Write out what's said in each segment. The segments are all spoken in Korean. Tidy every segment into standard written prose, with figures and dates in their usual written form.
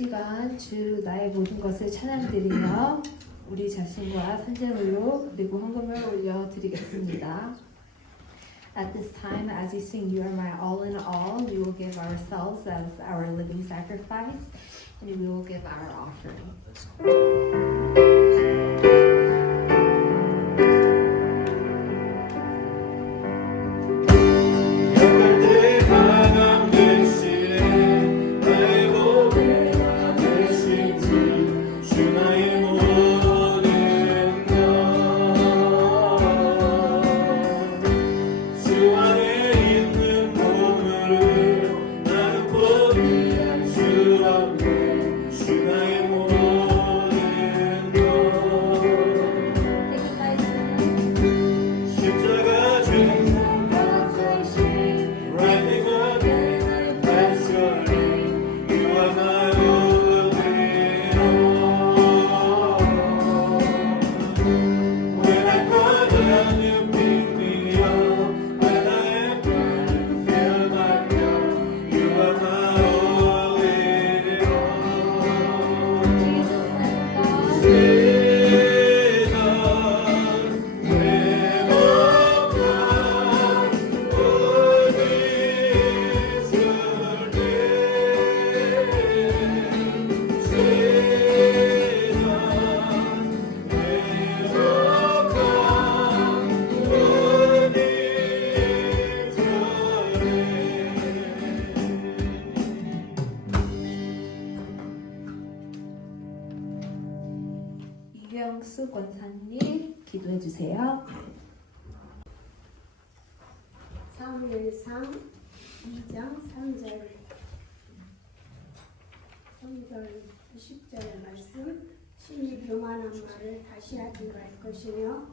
시간 주 나의 모든 것을 찬양드리며 우리 자신과 선제물로 그리고 헌금을 올려드리겠습니다. At this time, as we sing You Are My All in All, we will give ourselves as our living sacrifice and we will give our offering. 읽어주세요. 사무엘상 2장 3절 10절 말씀. 신이 교만한 말을 다시 하지 말 것이며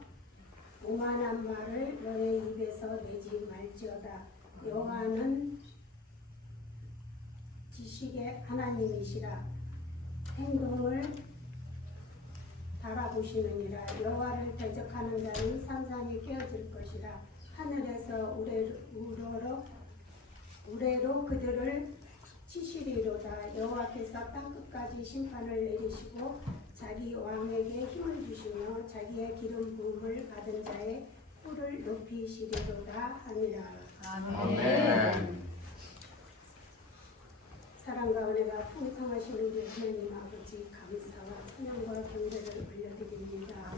오만한 말을 너의 입에서 내지 말지어다. 여호와는 지식의 하나님이시라. 행동을 바라보시느니라. 여호와를 대적하는 자는 산산이 깨어질 것이라. 하늘에서 우레로 그들을 치시리로다. 여호와께서 땅끝까지 심판을 내리시고 자기 왕에게 힘을 주시며 자기의 기름 부음을 받은 자의 뿔을 높이시리로다 하니라. 아멘. 사랑과 은혜가 풍성하신 우리 하나님 아버지, 감사와 찬양과 경배를 올려드립니다.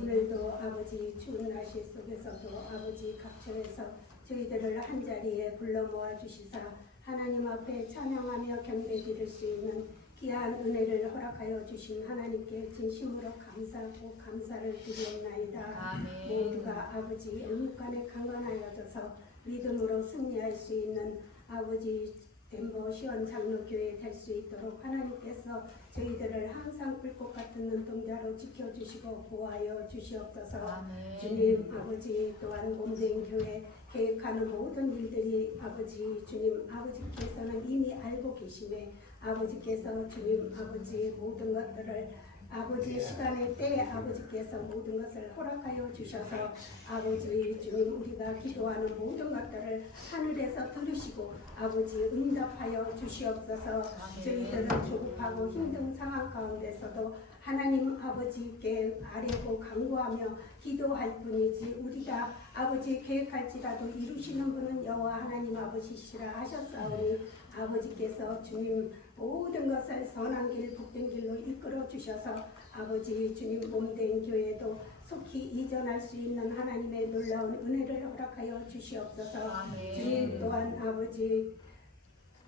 오늘도 아버지 추운 날씨 속에서도 아버지 각처에서 저희들을 한자리에 불러 모아 주시사 하나님 앞에 찬양하며 경배 드릴 수 있는 귀한 은혜를 허락하여 주신 하나님께 진심으로 감사하고 감사를 드리옵나이다. 모두가 아버지 영육간에 강건하여져서 믿음으로 승리할 수 있는 아버지 덴버 시원 장로교회 될 수 있도록 하나님께서 저희들을 항상 불꽃 같은 눈동자로 지켜주시고 보호하여 주시옵소서. 아멘. 주님 아버지 또한 곰대인 교회 계획하는 모든 일들이 아버지 주님 아버지께서는 이미 알고 계시네. 아버지께서 주님 아버지 모든 것들을 아버지의 시간에 때에 아버지께서 모든 것을 허락하여 주셔서 아버지 주님 우리가 기도하는 모든 것들을 하늘에서 들으시고 아버지 응답하여 주시옵소서. 저희들은 조급하고 힘든 상황 가운데서도 하나님 아버지께 아뢰고 간구하며 기도할 뿐이지 우리가 아버지 계획할지라도 이루시는 분은 여호와 하나님 아버지시라 하셨사오니 아버지께서 주님 모든 것을 선한 길 복된 길로 이끌어 주셔서 아버지 주님 몸된 교회도 속히 이전할 수 있는 하나님의 놀라운 은혜를 허락하여 주시옵소서. 주님 또한 아버지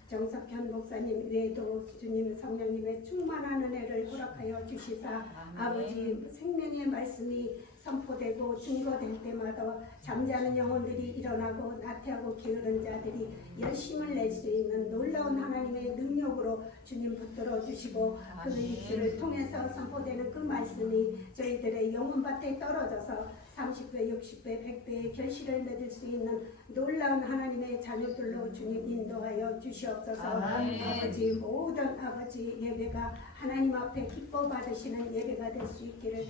정석현 목사님 외에도 주님 성령님의 충만한 은혜를 허락하여 주시사 아버지 생명의 말씀이 선포되고 증거될 때마다 잠자는 영혼들이 일어나고 나태하고 게으른 자들이 열심을 낼 수 있는 놀라운 하나님의 능력으로 주님 붙들어 주시고 그 입술을 통해서 선포되는 그 말씀이 저희들의 영혼밭에 떨어져서 30배, 60배, 100배의 결실을 맺을 수 있는 놀라운 하나님의 자녀들로 주님 인도하여 주시옵소서. 아버지 모든 아버지 예배가 하나님 앞에 기뻐 받으시는 예배가 될 수 있기를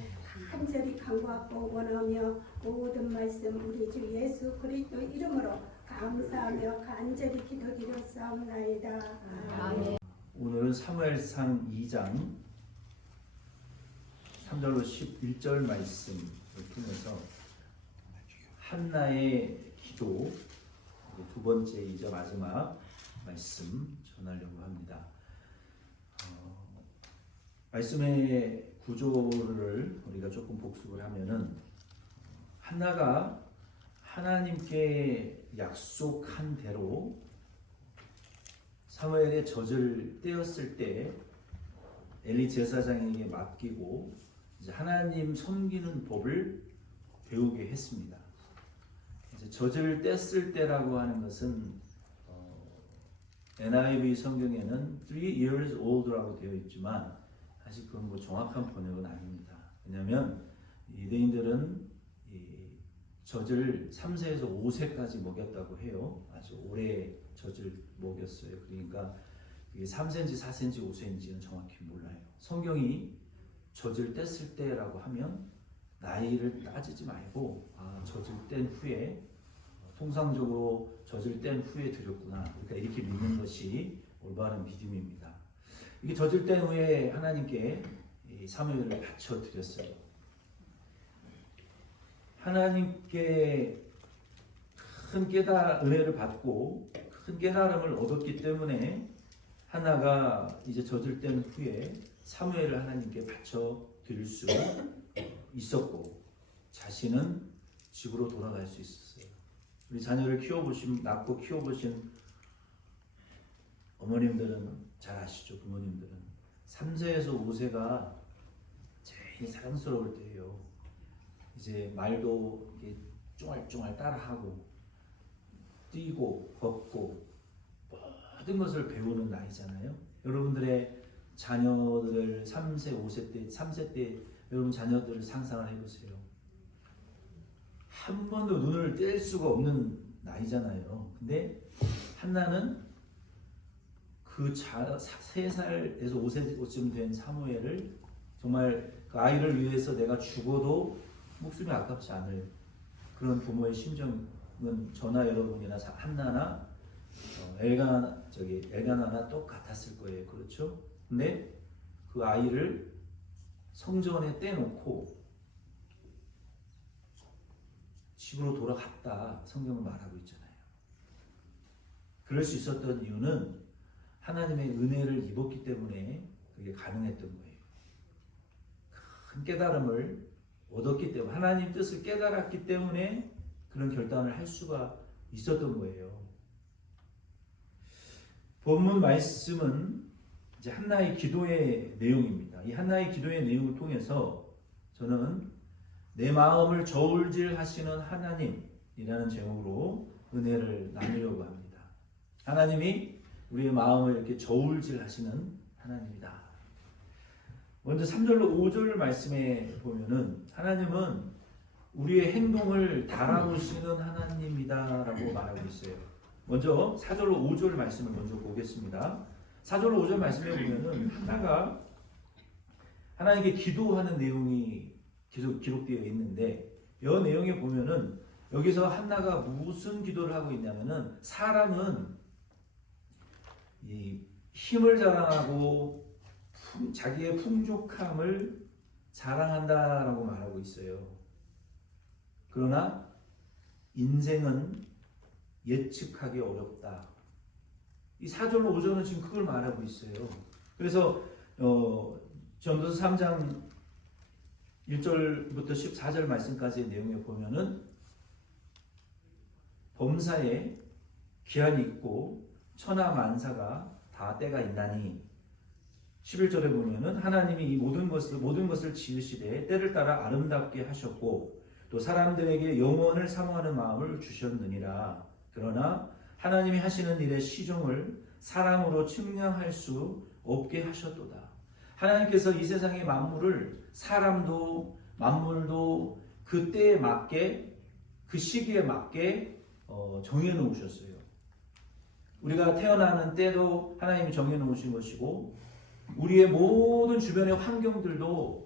간절히 간구하고 원하며 모든 말씀 우리 주 예수 그리스도 이름으로 감사하며 간절히 기도드렸사옵나이다. 아멘. 오늘은 사무엘상 2장 3절로 11절 말씀을 통해서 한나의 기도 두 번째이자 마지막 말씀 전하려고 합니다. 말씀의 구조를 우리가 조금 복습을 하면은 한나가 하나님께 약속한 대로 사무엘의 젖을 떼었을 때 엘리 제사장에게 맡기고 이제 하나님 섬기는 법을 배우게 했습니다. 이제 젖을 뗐을 때라고 하는 것은 NIV 성경에는 3 years old라고 되어 있지만 사실 그건 뭐 정확한 번역은 아닙니다. 왜냐하면 유대인들은 이 젖을 3세에서 5세까지 먹였다고 해요. 아주 오래 젖을 먹였어요. 그러니까 이게 3세인지 4세인지 5세인지는 정확히 몰라요. 성경이 젖을 뗐을 때라고 하면 나이를 따지지 말고 젖을 뗀 후에 통상적으로 젖을 뗀 후에 드렸구나. 그러니까 이렇게 믿는 것이 올바른 믿음입니다. 이게 젖을 뗀 후에 하나님께 사무엘을 바쳐 드렸어요. 하나님께 큰 은혜를 받고 큰 깨달음을 얻었기 때문에 하나가 이제 젖을 뗀 후에 사무엘을 하나님께 바쳐 드릴 수 있었고 자신은 집으로 돌아갈 수 있었어요. 우리 자녀를 낳고 키워보신 어머님들은 잘 아시죠? 부모님들은 3세에서 5세가 제일 사랑스러울 때예요. 이제 말도 이게 쫑알쫑알 따라하고 뛰고 걷고 모든 것을 배우는 나이잖아요. 여러분들의 자녀들 3세, 5세 때, 3세 때 여러분 자녀들을 상상을 해보세요. 한 번도 눈을 뗄 수가 없는 나이잖아요. 근데 한나는 그 3살에서 5세쯤 된 사무엘을 정말 그 아이를 위해서 내가 죽어도 목숨이 아깝지 않을 그런 부모의 심정은 저나 여러분이나 한나나 엘가나나 똑같았을 거예요. 그렇죠? 근데 그 아이를 성전에 떼놓고 집으로 돌아갔다 성경은 말하고 있잖아요. 그럴 수 있었던 이유는 하나님의 은혜를 입었기 때문에 그게 가능했던 거예요. 큰 깨달음을 얻었기 때문에 하나님 뜻을 깨달았기 때문에 그런 결단을 할 수가 있었던 거예요. 본문 말씀은 이제 한나의 기도의 내용입니다. 이 한나의 기도의 내용을 통해서 저는 내 마음을 저울질하시는 하나님이라는 제목으로 은혜를 나누려고 합니다. 하나님이 우리의 마음을 이렇게 저울질하시는 하나님이다. 먼저 3절로 5절 말씀에 보면은 하나님은 우리의 행동을 달아보시는 하나님이다라고 말하고 있어요. 먼저 4절로 5절 말씀을 먼저 보겠습니다. 4절로 5절 말씀에 보면은 한나가 하나님께 기도하는 내용이 계속 기록되어 있는데 이 내용에 보면은 여기서 한나가 무슨 기도를 하고 있냐면은 사람은 이 힘을 자랑하고 자기의 풍족함을 자랑한다라고 말하고 있어요. 그러나 인생은 예측하기 어렵다. 이 4절로 5절은 지금 그걸 말하고 있어요. 그래서 전도서 3장 1절부터 14절 말씀까지의 내용에 보면은 범사에 기한이 있고 천하만사가 다 때가 있나니 11절에 보면은 하나님이 이 모든 것을 지으시되 때를 따라 아름답게 하셨고 또 사람들에게 영원을 사모하는 마음을 주셨느니라. 그러나 하나님이 하시는 일의 시종을 사람으로 측량할 수 없게 하셨도다. 하나님께서 이 세상의 만물을 사람도 만물도 그 때에 맞게 그 시기에 맞게 정해 놓으셨어요. 우리가 태어나는 때도 하나님이 정해 놓으신 것이고 우리의 모든 주변의 환경들도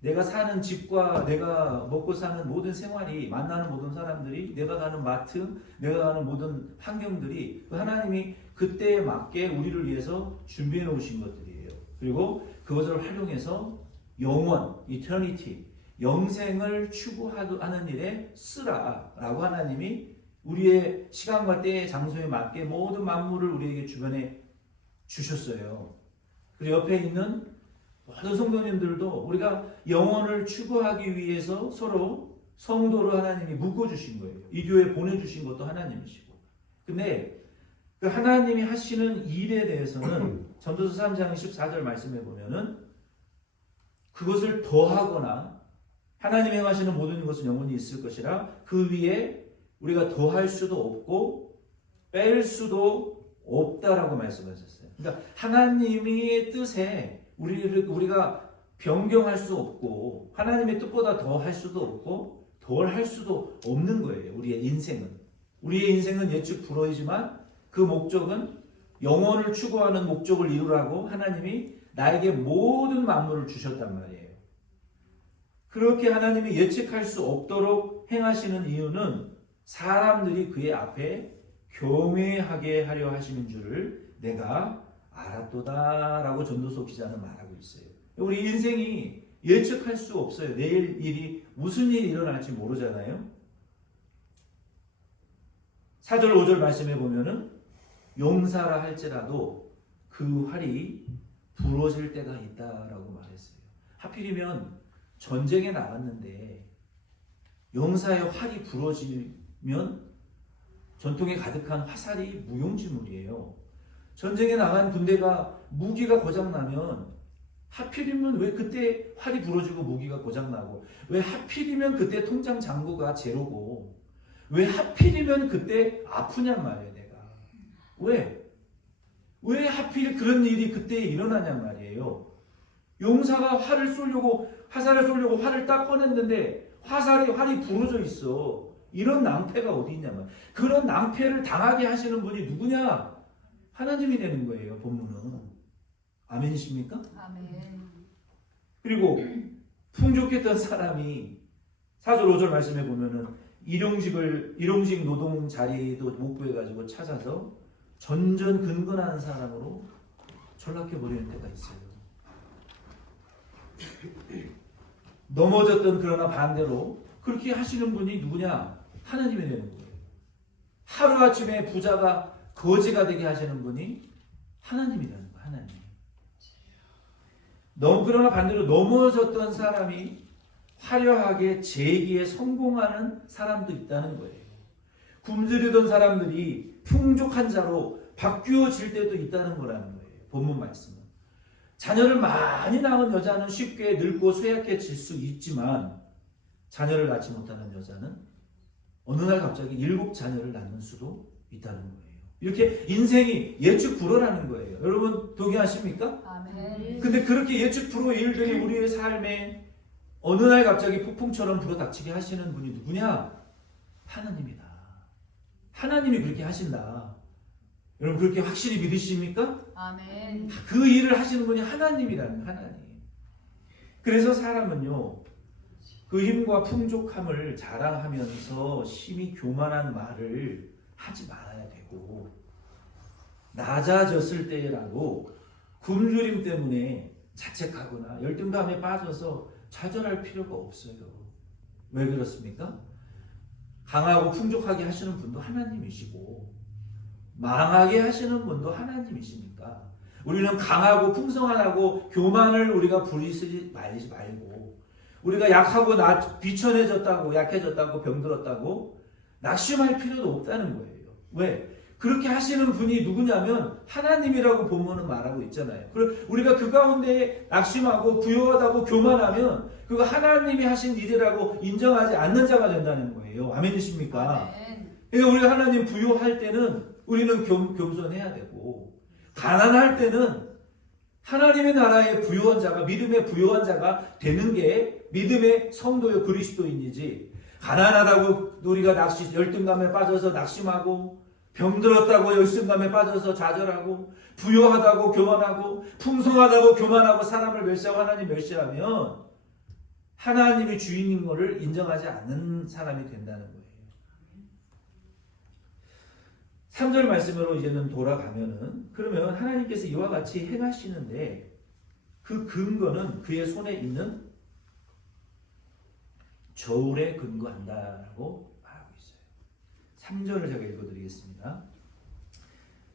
내가 사는 집과 내가 먹고 사는 모든 생활이 만나는 모든 사람들이 내가 가는 마트, 내가 가는 모든 환경들이 하나님이 그때에 맞게 우리를 위해서 준비해 놓으신 것들이에요. 그리고 그것을 활용해서 영원, 이터니티, 영생을 추구하는 일에 쓰라라고 하나님이 우리의 시간과 때의 장소에 맞게 모든 만물을 우리에게 주변에 주셨어요. 그리고 옆에 있는 모든 성도님들도 우리가 영혼을 추구하기 위해서 서로 성도로 하나님이 묶어주신 거예요. 이 교회에 보내주신 것도 하나님이시고. 근데 그 하나님이 하시는 일에 대해서는 전도서 3장 14절 말씀에 보면은 그것을 더하거나 하나님이 행하시는 모든 것은 영원히 있을 것이라 그 위에 우리가 더할 수도 없고 뺄 수도 없다라고 말씀하셨어요. 그러니까 하나님의 뜻에 우리가 변경할 수 없고 하나님의 뜻보다 더 할 수도 없고 덜 할 수도 없는 거예요. 우리의 인생은 예측 불허이지만 그 목적은 영원을 추구하는 목적을 이루라고 하나님이 나에게 모든 만물을 주셨단 말이에요. 그렇게 하나님이 예측할 수 없도록 행하시는 이유는 사람들이 그의 앞에 경외하게 하려 하시는 줄을 내가 알았도다라고 전도서 기자는 말하고 있어요. 우리 인생이 예측할 수 없어요. 내일 일이 무슨 일이 일어날지 모르잖아요. 4절 5절 말씀해 보면은 용사라 할지라도 그 활이 부러질 때가 있다라고 말했어요. 하필이면 전쟁에 나갔는데 용사의 활이 부러지면 전통에 가득한 화살이 무용지물이에요. 전쟁에 나간 군대가 무기가 고장나면 하필이면 왜 그때 활이 부러지고 무기가 고장나고, 왜 하필이면 그때 통장 잔고가 제로고, 왜 하필이면 그때 아프냔 말이에요. 내가 왜 하필 그런 일이 그때 일어나냔 말이에요. 용사가 화살을 쏘려고 활을 딱 꺼냈는데 활이 부러져 있어. 이런 낭패가 어디 있냐 말이에요. 그런 낭패를 당하게 하시는 분이 누구냐? 하나님이 되는 거예요. 본문은. 아멘이십니까? 아멘. 그리고 풍족했던 사람이 4절 5절 말씀해 보면은 일용직 노동 자리도 못 구해가지고 찾아서 전전근근한 사람으로 전락해 버리는 때가 있어요. 넘어졌던 그러나 반대로 그렇게 하시는 분이 누구냐? 하나님이 되는 거예요. 하루아침에 부자가 거지가 되게 하시는 분이 하나님이 되는 거예요. 하나님. 그러나 반대로 넘어졌던 사람이 화려하게 재기에 성공하는 사람도 있다는 거예요. 굶주리던 사람들이 풍족한 자로 바뀌어질 때도 있다는 거라는 거예요. 본문 말씀은. 자녀를 많이 낳은 여자는 쉽게 늙고 쇠약해질 수 있지만 자녀를 낳지 못하는 여자는 어느 날 갑자기 7자녀를 낳는 수도 있다는 거예요. 이렇게 인생이 예측 불허라는 거예요. 여러분 동의하십니까? 아멘. 근데 그렇게 예측 불허의 일들이 우리의 삶에 어느 날 갑자기 폭풍처럼 불어닥치게 하시는 분이 누구냐? 하나님이다. 하나님이 그렇게 하신다. 여러분 그렇게 확실히 믿으십니까? 아멘. 그 일을 하시는 분이 하나님이라는 거예요. 하나님. 그래서 사람은요, 그 힘과 풍족함을 자랑하면서 심히 교만한 말을 하지 말아야 되고, 낮아졌을 때라도 굶주림 때문에 자책하거나 열등감에 빠져서 좌절할 필요가 없어요. 왜 그렇습니까? 강하고 풍족하게 하시는 분도 하나님이시고 망하게 하시는 분도 하나님이시니까 우리는 강하고 풍성하고 교만을 우리가 부리지 말고, 우리가 약하고 비천해졌다고 약해졌다고 병들었다고 낙심할 필요도 없다는 거예요. 왜? 그렇게 하시는 분이 누구냐면 하나님이라고 본문은 말하고 있잖아요. 우리가 그 가운데 낙심하고 부요하다고 교만하면 그거 하나님이 하신 일이라고 인정하지 않는 자가 된다는 거예요. 아멘이십니까? 아멘. 그러니까 우리가 하나님 부요할 때는 우리는 겸손해야 되고, 가난할 때는 하나님의 나라의 부요한 자가, 믿음의 부요한 자가 되는 게 믿음의 성도요 그리스도인이지, 가난하다고 우리가 열등감에 빠져서 낙심하고, 병들었다고 열등감에 빠져서 좌절하고, 부요하다고 교만하고, 풍성하다고 교만하고 사람을 멸시하고 하나님 멸시하면 하나님이 주인인 것을 인정하지 않는 사람이 된다는 거예요. 3절 말씀으로 이제는 돌아가면은, 그러면 하나님께서 이와 같이 행하시는데 그 근거는 그의 손에 있는 저울에 근거한다라고 말하고 있어요. 3절을 제가 읽어드리겠습니다.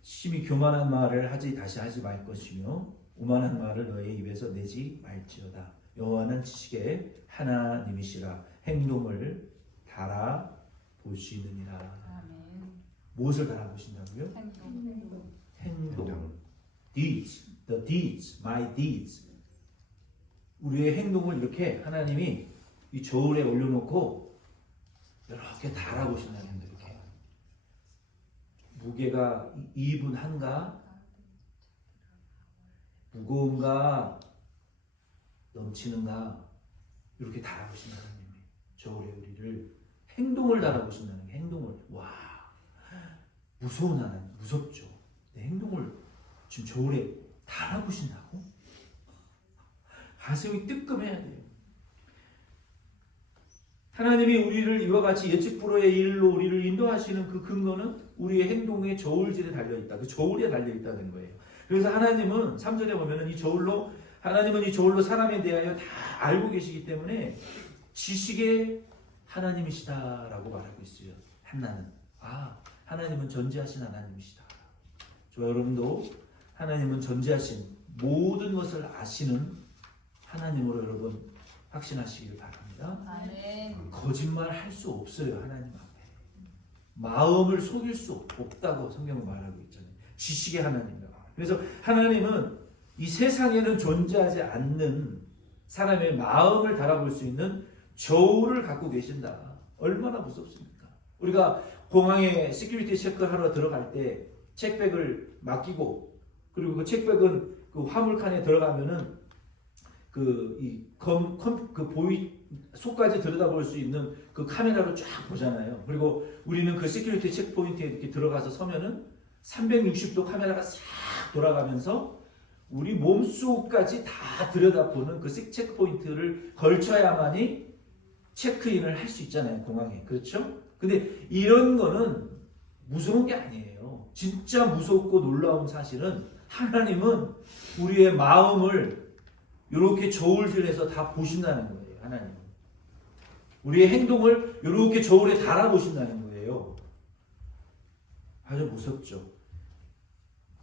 심히 교만한 말을 다시 하지 말 것이며 오만한 말을 너의 입에서 내지 말지어다. 여호와는 지식의 하나님이시라. 행동을 달아보시느니라. 아멘. 무엇을 달아보신다고요? 행동. Deeds. The deeds. My deeds. 우리의 행동을 이렇게 하나님이 이 저울에 올려놓고 이렇게 달아보신다는 거예요. 이렇게. 무게가 2분 한가? 무거운가? 넘치는가? 이렇게 달아보신다 하나님이 저울에 우리를 행동을 달아보신다는 게, 행동을. 와, 무서운 하나님, 무섭죠. 내 행동을 지금 저울에 달아보신다고? 가슴이 뜨끔해야 돼요. 하나님이 우리를 이와 같이 예측 불허의 일로 우리를 인도하시는 그 근거는 우리의 행동의 저울질에 달려있다. 그 저울에 달려있다는 거예요. 그래서 하나님은 3절에 보면은 하나님은 이 저울로 사람에 대하여 다 알고 계시기 때문에 지식의 하나님이시다라고 말하고 있어요. 한나는. 하나님은 전지하신 하나님이시다. 저 여러분도 하나님은 전지하신 모든 것을 아시는 하나님으로 여러분 확신하시길 바랍니다. 아멘. 거짓말 할 수 없어요. 하나님 앞에. 마음을 속일 수 없다고 성경은 말하고 있잖아요. 지식의 하나님이라고. 그래서 하나님은 이 세상에는 존재하지 않는 사람의 마음을 달아볼 수 있는 저울을 갖고 계신다. 얼마나 무섭습니까? 우리가 공항에 시큐리티 체크하러 들어갈 때 책백을 맡기고, 그리고 그 책백은 그 화물칸에 들어가면은 속까지 들여다볼 수 있는 그 카메라로 쫙 보잖아요. 그리고 우리는 그 시큐리티 체크포인트에 이렇게 들어가서 서면은 360도 카메라가 싹 돌아가면서 우리 몸속까지 다 들여다보는 그 체크포인트를 걸쳐야만이 체크인을 할 수 있잖아요, 공항에. 그렇죠? 근데 이런 거는 무서운 게 아니에요. 진짜 무섭고 놀라운 사실은 하나님은 우리의 마음을 이렇게 저울질해서 다 보신다는 거예요. 하나님은. 우리의 행동을 이렇게 저울에 달아보신다는 거예요. 아주 무섭죠.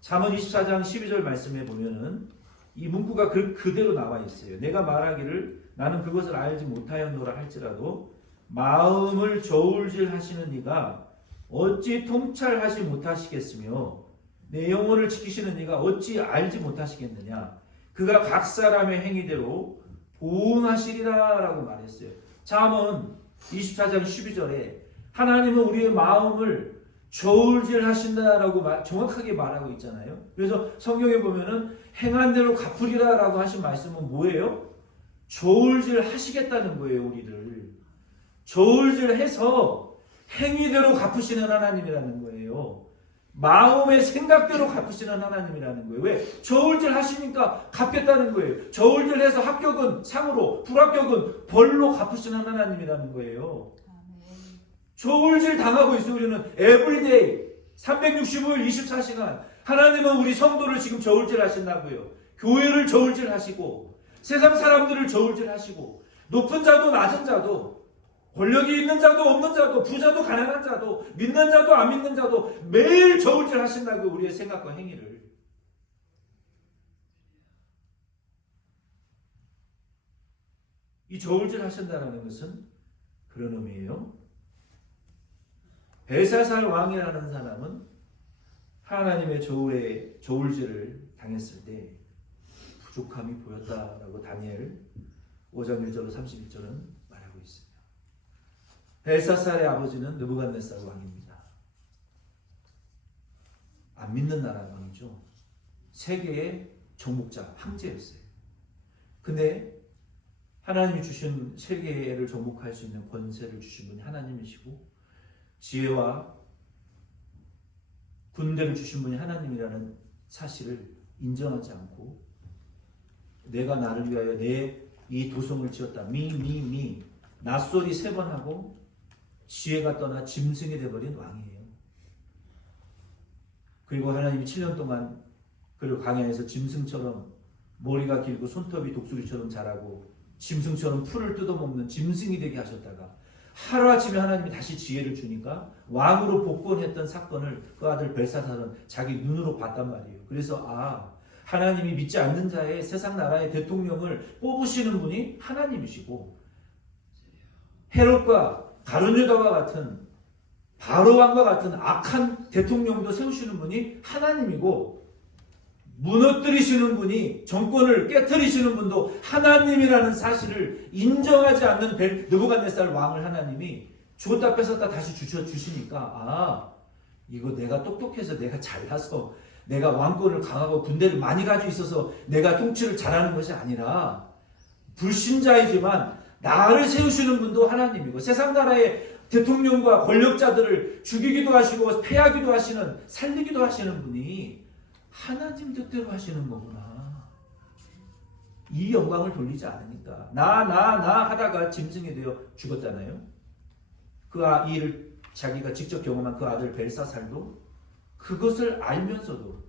잠언 24장 12절 말씀에 보면은 이 문구가 그대로 나와 있어요. 내가 말하기를 나는 그것을 알지 못하였노라 할지라도 마음을 저울질 하시는 이가 어찌 통찰하지 못하시겠으며 내 영혼을 지키시는 이가 어찌 알지 못하시겠느냐. 그가 각 사람의 행위대로 보응하시리라 라고 말했어요. 잠언 24장 12절에 하나님은 우리의 마음을 저울질 하신다라고 정확하게 말하고 있잖아요. 그래서 성경에 보면은 행한 대로 갚으리라 라고 하신 말씀은 뭐예요? 저울질 하시겠다는 거예요. 우리를 저울질 해서 행위대로 갚으시는 하나님이라는 거예요. 마음의 생각대로 갚으시는 하나님이라는 거예요. 왜? 저울질 하시니까 갚겠다는 거예요. 저울질 해서 합격은 상으로, 불합격은 벌로 갚으시는 하나님이라는 거예요. 저울질 당하고 있어요. 우리는 에브리데이 365일 24시간 하나님은 우리 성도를 지금 저울질 하신다고요. 교회를 저울질 하시고 세상 사람들을 저울질 하시고 높은 자도 낮은 자도 권력이 있는 자도 없는 자도 부자도 가난한 자도 믿는 자도 안 믿는 자도 매일 저울질 하신다고 우리의 생각과 행위를. 이 저울질 하신다는 것은 그런 의미예요. 벨사살 왕이라는 사람은 하나님의 저울질을 당했을 때 부족함이 보였다라고 다니엘 5장 1절로 31절은 말하고 있습니다. 벨사살의 아버지는 느부갓네살 왕입니다. 안 믿는 나라 왕이죠. 세계의 정복자, 황제였어요. 근데 하나님이 주신 세계를 정복할 수 있는 권세를 주신 분이 하나님이시고 지혜와 군대를 주신 분이 하나님이라는 사실을 인정하지 않고 내가 나를 위하여 내 이 도성을 지었다. 미 낯소리 3번 하고 지혜가 떠나 짐승이 되어버린 왕이에요. 그리고 하나님이 7년 동안 그리고 광야에서 짐승처럼 머리가 길고 손톱이 독수리처럼 자라고 짐승처럼 풀을 뜯어먹는 짐승이 되게 하셨다가 하루아침에 하나님이 다시 지혜를 주니까 왕으로 복권했던 사건을 그 아들 벨사살은 자기 눈으로 봤단 말이에요. 그래서 하나님이 믿지 않는 자의 세상 나라의 대통령을 뽑으시는 분이 하나님이시고 헤롯과 가룟유다와 같은 바로 왕과 같은 악한 대통령도 세우시는 분이 하나님이고 무너뜨리시는 분이 정권을 깨뜨리시는 분도 하나님이라는 사실을 인정하지 않는 느부갓네살 왕을 하나님이 주었다 뺏었다 다시 주시니까 이거 내가 똑똑해서 내가 잘나서 내가 왕권을 강하고 군대를 많이 가지고 있어서 내가 통치를 잘하는 것이 아니라 불신자이지만 나를 세우시는 분도 하나님이고 세상 나라의 대통령과 권력자들을 죽이기도 하시고 패하기도 하시는 살리기도 하시는 분이 하나님 뜻대로 하시는 거구나. 이 영광을 돌리지 않으니까 나 하다가 짐승이 되어 죽었잖아요. 그 일을 자기가 직접 경험한 그 아들 벨사살도 그것을 알면서도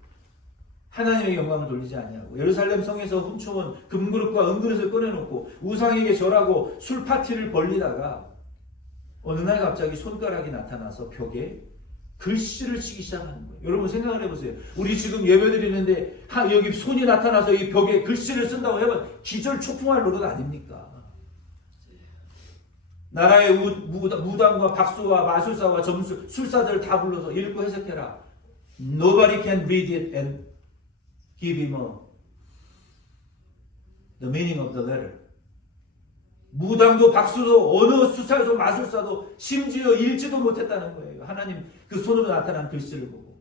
하나님의 영광을 돌리지 아니하고 예루살렘 성에서 훔쳐온 금그릇과 은그릇을 꺼내놓고 우상에게 절하고 술 파티를 벌리다가 어느 날 갑자기 손가락이 나타나서 벽에 글씨를 쓰기 시작하는 거예요. 여러분 생각을 해보세요. 우리 지금 예배드리는데 여기 손이 나타나서 이 벽에 글씨를 쓴다고 하면 기절 초풍할 노릇 아닙니까? 나라의 무당과 박수와 마술사와 점술, 술사들을 다 불러서 읽고 해석해라. Nobody can read it and give him a The meaning of the letter. 무당도 박수도 어느 수사도 마술사도 심지어 읽지도 못했다는 거예요. 하나님 그 손으로 나타난 글씨를 보고.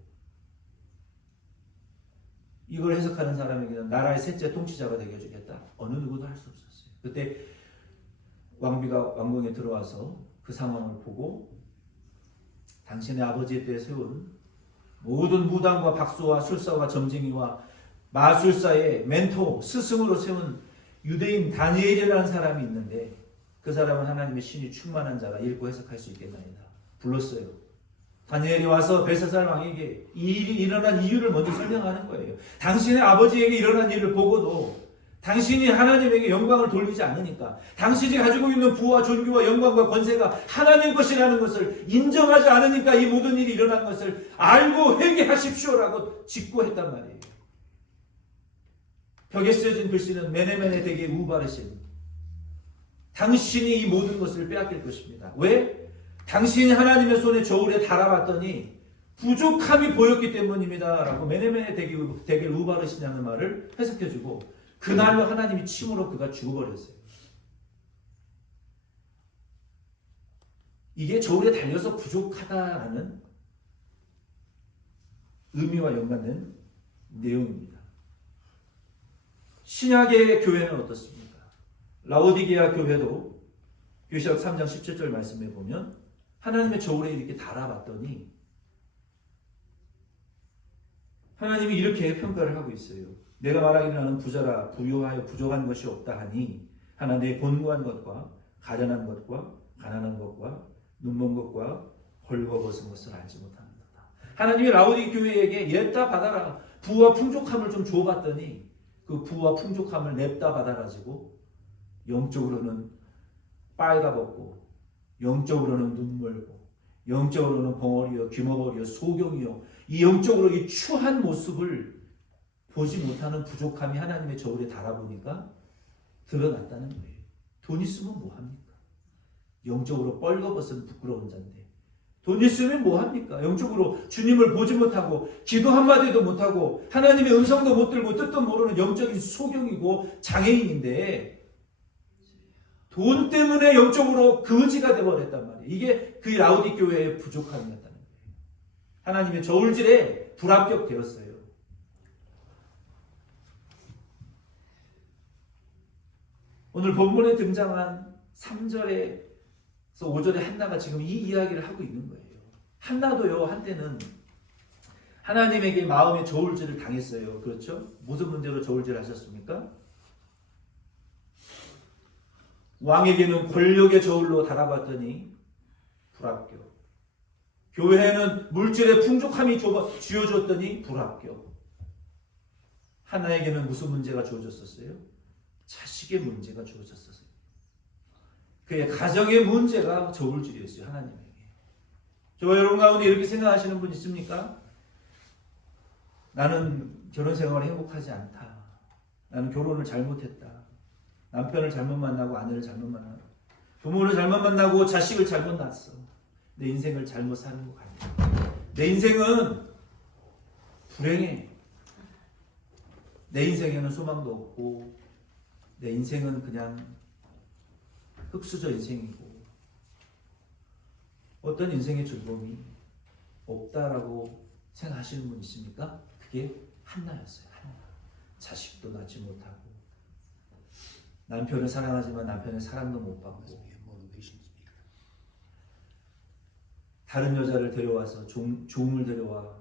이걸 해석하는 사람에게는 나라의 셋째 통치자가 되게 해주겠다. 어느 누구도 할 수 없었어요. 그때 왕비가 왕궁에 들어와서 그 상황을 보고 당신의 아버지에 대해 세운 모든 무당과 박수와 술사와 점쟁이와 마술사의 멘토, 스승으로 세운 유대인 다니엘이라는 사람이 있는데 그 사람은 하나님의 신이 충만한 자라 읽고 해석할 수 있겠나이다. 불렀어요. 다니엘이 와서 벨사살 왕에게 이 일이 일어난 이유를 먼저 설명하는 거예요. 당신의 아버지에게 일어난 일을 보고도 당신이 하나님에게 영광을 돌리지 않으니까, 당신이 가지고 있는 부와 존귀와 영광과 권세가 하나님 것이라는 것을 인정하지 않으니까 이 모든 일이 일어난 것을 알고 회개하십시오라고 직고했단 말이에요. 벽에 쓰여진 글씨는 메네메네 대게 우바르신, 당신이 이 모든 것을 빼앗길 것입니다. 왜? 당신이 하나님의 손에 저울에 달아봤더니 부족함이 보였기 때문입니다 라고 메네메네 대게 우바르시냐는 말을 해석해주고, 그날로 하나님이 침으로 그가 죽어버렸어요. 이게 저울에 달려서 부족하다라는 의미와 연관된 내용입니다. 신약의 교회는 어떻습니까? 라오디게아 교회도 교시록 3장 17절 말씀에 보면 하나님의 저울에 이렇게 달아봤더니 하나님이 이렇게 평가를 하고 있어요. 내가 말하기를 나는 부자라 부유하여 부족한 것이 없다 하니 하나 내 곤고한 것과 가련한 것과 가난한 것과 눈먼 것과 헐거벗은 것을 알지 못합니다. 하나님이 라오디 교회에게 냅다 받아라, 부와 풍족함을 좀 줘봤더니 그 부와 풍족함을 냅다 받아가지고 영적으로는 빨가벗고 영적으로는 눈멀고 영적으로는 벙어리여 귀머거리여 소경이여 이 영적으로 이 추한 모습을 보지 못하는 부족함이 하나님의 저울에 달아보니까 드러났다는 거예요. 돈 있으면 뭐합니까? 영적으로 뻘거벗은 부끄러운 자인데 돈 있으면 뭐합니까? 영적으로 주님을 보지 못하고 기도 한마디도 못하고 하나님의 음성도 못 들고 뜻도 모르는 영적인 소경이고 장애인인데 돈 때문에 영적으로 거지가 되어버렸단 말이에요. 이게 그 라오디 교회의 부족함이었다는 거예요. 하나님의 저울질에 불합격되었어요. 오늘 본문에 등장한 3절에서 5절의 한나가 지금 이 이야기를 하고 있는 거예요. 한나도요, 한때는 하나님에게 마음의 저울질을 당했어요. 그렇죠? 무슨 문제로 저울질 하셨습니까? 왕에게는 권력의 저울로 달아봤더니 불합격. 교회에는 물질의 풍족함이 쥐어줬더니 불합격. 하나에게는 무슨 문제가 주어졌었어요? 자식의 문제가 주어졌었어요. 그의 가정의 문제가 저울질이었어요. 하나님에게. 저와 여러분 가운데 이렇게 생각하시는 분 있습니까? 나는 결혼 생활이 행복하지 않다. 나는 결혼을 잘못했다. 남편을 잘못 만나고 아내를 잘못 만나고 부모를 잘못 만나고 자식을 잘못 낳았어. 내 인생을 잘못 사는 것 같아. 내 인생은 불행해. 내 인생에는 소망도 없고 내 인생은 그냥 흙수저 인생이고 어떤 인생의 즐거움이 없다라고 생각하시는 분 있습니까? 그게 한나였어요. 한나. 자식도 낳지 못하고 남편을 사랑하지만 남편의 사랑도 못 받고 다른 여자를 데려와서 종을 데려와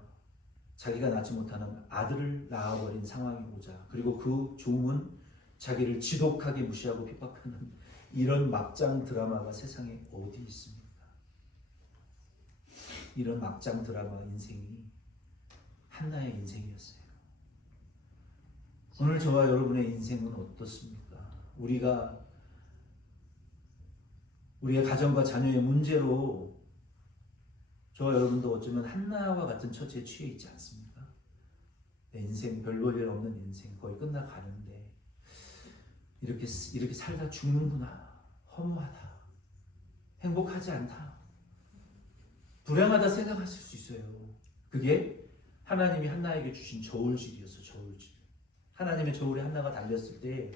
자기가 낳지 못하는 아들을 낳아버린 상황이 오자, 그리고 그 종은 자기를 지독하게 무시하고 핍박하는 이런 막장 드라마가 세상에 어디 있습니까? 이런 막장 드라마 인생이 한나의 인생이었어요. 오늘 저와 여러분의 인생은 어떻습니까? 우리가 우리의 가정과 자녀의 문제로 저와 여러분도 어쩌면 한나와 같은 처지에 취해 있지 않습니까? 내 인생 별 볼 일 없는 인생 거의 끝나가는데 이렇게 살다 죽는구나. 허무하다. 행복하지 않다. 불행하다 생각하실 수 있어요. 그게 하나님이 한나에게 주신 저울질이었어. 저울질. 하나님의 저울에 한나가 달렸을 때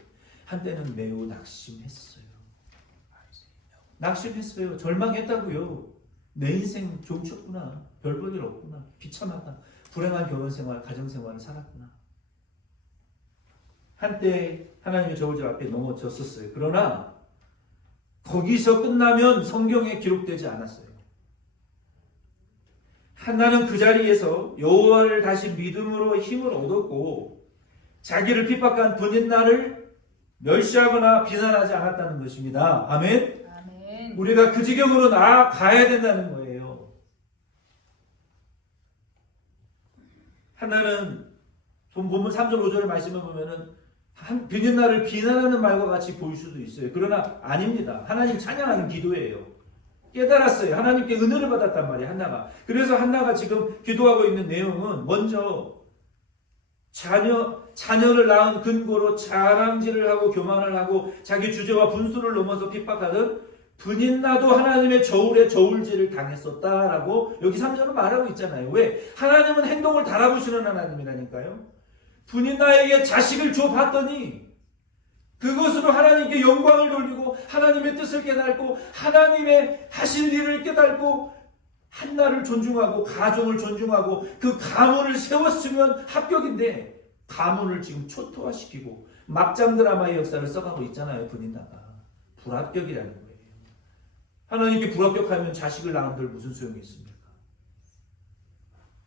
한때는 매우 낙심했어요. 낙심했어요. 절망했다고요. 내 인생 종쳤구나. 별 볼 일 없구나. 비참하다. 불행한 결혼 생활, 가정 생활을 살았구나. 한때 하나님의 저울질 앞에 넘어졌었어요. 그러나 거기서 끝나면 성경에 기록되지 않았어요. 한나는 그 자리에서 여호와를 다시 믿음으로 힘을 얻었고 자기를 핍박한 분인나를 멸시하거나 비난하지 않았다는 것입니다. 아멘. 아멘. 우리가 그 지경으로 나아가야 된다는 거예요. 한나는 본문 3절 5절의 말씀을 보면은 분인나를 비난하는 말과 같이 보일 수도 있어요. 그러나 아닙니다. 하나님 찬양하는 기도예요. 깨달았어요. 하나님께 은혜를 받았단 말이에요. 한나가. 그래서 한나가 지금 기도하고 있는 내용은 먼저 자녀를 낳은 근거로 자랑질을 하고 교만을 하고 자기 주제와 분수를 넘어서 핍박하던 분인나도 하나님의 저울에 저울질을 당했었다라고 여기 3절은 말하고 있잖아요. 왜? 하나님은 행동을 달아보시는 하나님이라니까요. 분인나에게 자식을 줘봤더니 그것으로 하나님께 영광을 돌리고 하나님의 뜻을 깨닫고 하나님의 하실 일을 깨닫고 한나를 존중하고 가정을 존중하고 그 가문을 세웠으면 합격인데 가문을 지금 초토화시키고 막장 드라마의 역사를 써가고 있잖아요. 분인나가 불합격이라는 거예요. 하나님께 불합격하면 자식을 낳은들 무슨 소용이 있습니까?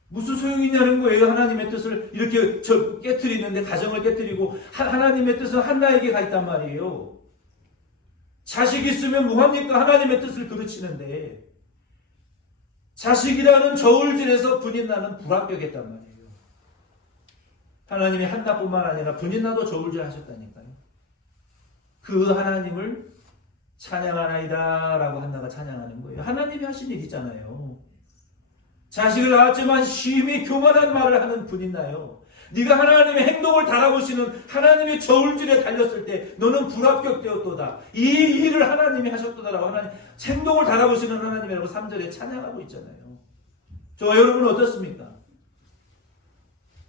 무슨 소용이 있냐는 거예요. 하나님의 뜻을 이렇게 깨트리는데 가정을 깨트리고 하나님의 뜻은 한나에게 가 있단 말이에요. 자식 있으면 뭐합니까? 하나님의 뜻을 그르치는데 자식이라는 저울질에서 분인나는 불합격했단 말이에요. 하나님이 한나뿐만 아니라 분인나도 저울질 하셨다니까요. 그 하나님을 찬양하나이다 라고 한나가 찬양하는 거예요. 하나님이 하신 일이잖아요. 자식을 낳았지만 심히 교만한 말을 하는 분인나요. 네가 하나님의 행동을 달아보시는 하나님의 저울질에 달렸을 때 너는 불합격되었도다. 이 일을 하나님이 하셨도다라고 하나님 행동을 달아보시는 하나님이라고 3절에 찬양하고 있잖아요. 저와 여러분은 어떻습니까?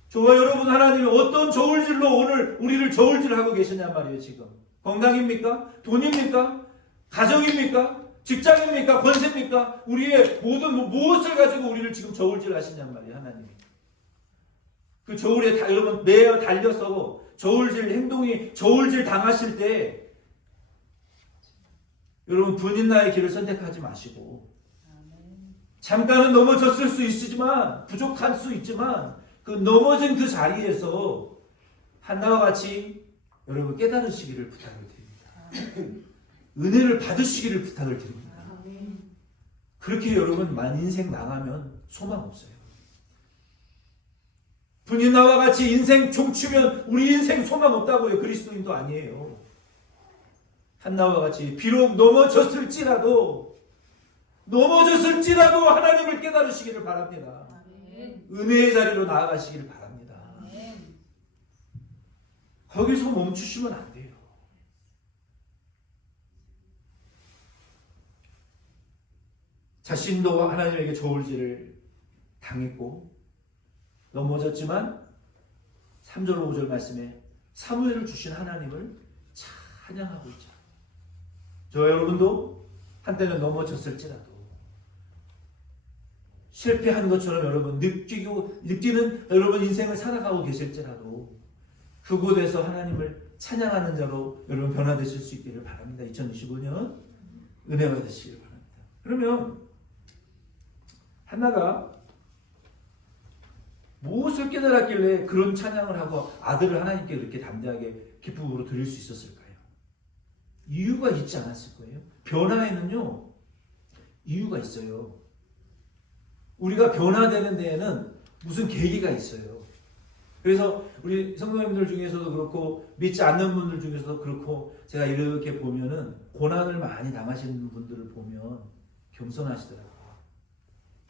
저와 여러분 하나님이 어떤 저울질로 오늘 우리를 저울질하고 계시냔 말이에요. 지금 건강입니까? 돈입니까? 가정입니까? 직장입니까? 권세입니까? 우리의 모든 무엇을 가지고 우리를 지금 저울질 하시냔 말이에요. 하나님이. 그 저울에 여러분 매어 달려서 저울질 행동이 저울질 당하실 때 여러분 분인나의 길을 선택하지 마시고 잠깐은 넘어졌을 수 있지만 부족할 수 있지만 그 넘어진 그 자리에서 한나와 같이 여러분 깨달으시기를 부탁을 드립니다. 은혜를 받으시기를 부탁을 드립니다. 그렇게 여러분 인생 나가면 소망 없어요. 분인나와 같이 인생 종치면 우리 인생 소망 없다고요. 그리스도인도 아니에요. 한나와 같이 비록 넘어졌을지라도 하나님을 깨달으시기를 바랍니다. 은혜의 자리로 나아가시기를 바랍니다. 거기서 멈추시면 안 돼요. 자신도 하나님에게 저울질을 당했고 넘어졌지만 3절 5절 말씀에 사무엘을 주신 하나님을 찬양하고 있죠. 저와 여러분도 한때는 넘어졌을지라도 실패한 것처럼 여러분 느끼는 여러분 인생을 살아가고 계실지라도 그곳에서 하나님을 찬양하는 자로 여러분 변화되실 수 있기를 바랍니다. 2025년 은혜 받으시기를 바랍니다. 그러면 한나가 무엇을 깨달았길래 그런 찬양을 하고 아들을 하나님께 그렇게 담대하게 기쁨으로 드릴 수 있었을까요? 이유가 있지 않았을 거예요. 변화에는요 이유가 있어요. 우리가 변화되는 데에는 무슨 계기가 있어요. 그래서 우리 성도님들 중에서도 그렇고 믿지 않는 분들 중에서도 그렇고 제가 이렇게 보면은 고난을 많이 당하시는 분들을 보면 겸손하시더라고요.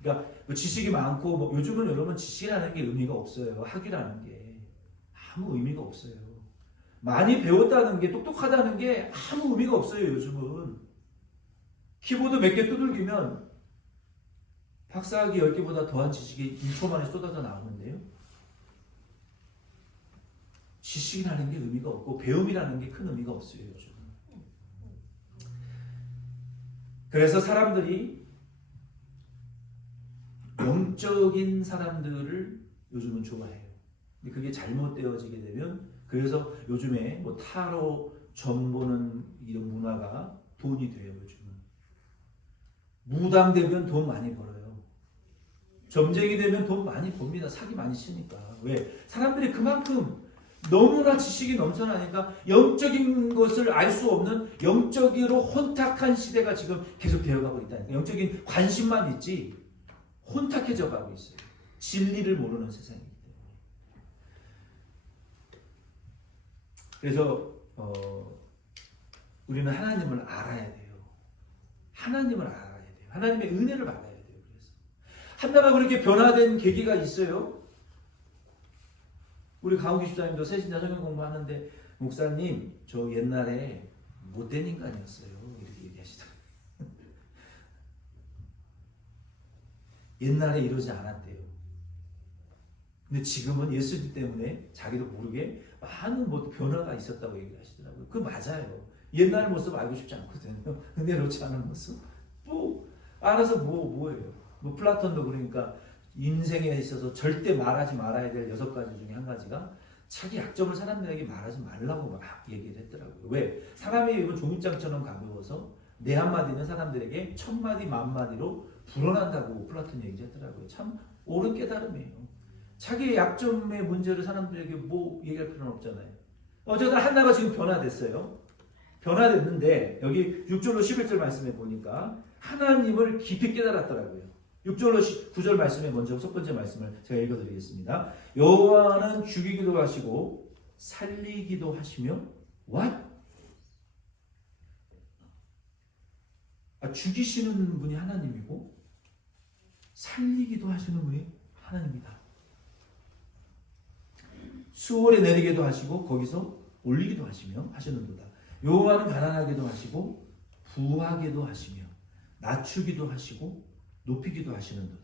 그러니까 지식이 많고 요즘은 여러분 지식이라는 게 의미가 없어요. 학위라는 게 아무 의미가 없어요. 많이 배웠다는 게 똑똑하다는 게 아무 의미가 없어요. 요즘은 키보드 몇 개 두들기면 박사학위 10개보다 더한 지식이 1초 만에 쏟아져 나오는데요. 지식이라는 게 의미가 없고 배움이라는 게 큰 의미가 없어요, 요즘. 그래서 사람들이 영적인 사람들을 요즘은 좋아해요. 근데 그게 잘못되어지게 되면 그래서 요즘에 뭐 타로 점 보는 이런 문화가 돈이 돼요, 요즘은. 무당되면 돈 많이 벌어요. 점쟁이 되면 돈 많이 법니다. 사기 많이 치니까. 왜? 사람들이 그만큼 너무나 지식이 넘쳐나니까 영적인 것을 알 수 없는 영적으로 혼탁한 시대가 지금 계속 되어가고 있다니까. 영적인 관심만 있지 혼탁해져 가고 있어요. 진리를 모르는 세상이기 때문에. 그래서 우리는 하나님을 알아야 돼요. 하나님을 알아야 돼요. 하나님의 은혜를 받아야 돼요. 그래서 한나가 그렇게 변화된 계기가 있어요. 우리 강욱기 집사님도 새신자 성경 공부하는데 목사님 저 옛날에 못된 인간이었어요. 이렇게 얘기하시더라고요. 옛날에 이러지 않았대요. 근데 지금은 예수님 때문에 자기도 모르게 많은 뭐 변화가 있었다고 얘기하시더라고요. 그거 맞아요. 옛날 모습 알고 싶지 않거든요. 은혜롭지 않은 모습. 뭐 알아서 뭐예요. 뭐 플라톤도 그러니까 인생에 있어서 절대 말하지 말아야 될 6가지 중에 한 가지가 자기 약점을 사람들에게 말하지 말라고 막 얘기를 했더라고요. 왜? 사람의 입은 종이장처럼 가벼워서 내 한마디는 사람들에게 1000마디 만마디로 불어난다고 플라톤이 얘기했더라고요. 참 옳은 깨달음이에요. 자기의 약점의 문제를 사람들에게 뭐 얘기할 필요는 없잖아요. 어쨌든 한나가 지금 변화됐어요. 변화됐는데 여기 6절로 11절 말씀에 보니까 하나님을 깊이 깨달았더라고요. 6절로 9절 말씀에 먼저 첫 번째 말씀을 제가 읽어드리겠습니다. 여호와는 죽이기도 하시고 살리기도 하시며 what? 죽이시는 분이 하나님이고 살리기도 하시는 분이 하나님이다. 수월에 내리기도 하시고 거기서 올리기도 하시며 하시는도다. 여호와는 가난하기도 하시고 부하기도 하시며 낮추기도 하시고 높이기도 하시는도다.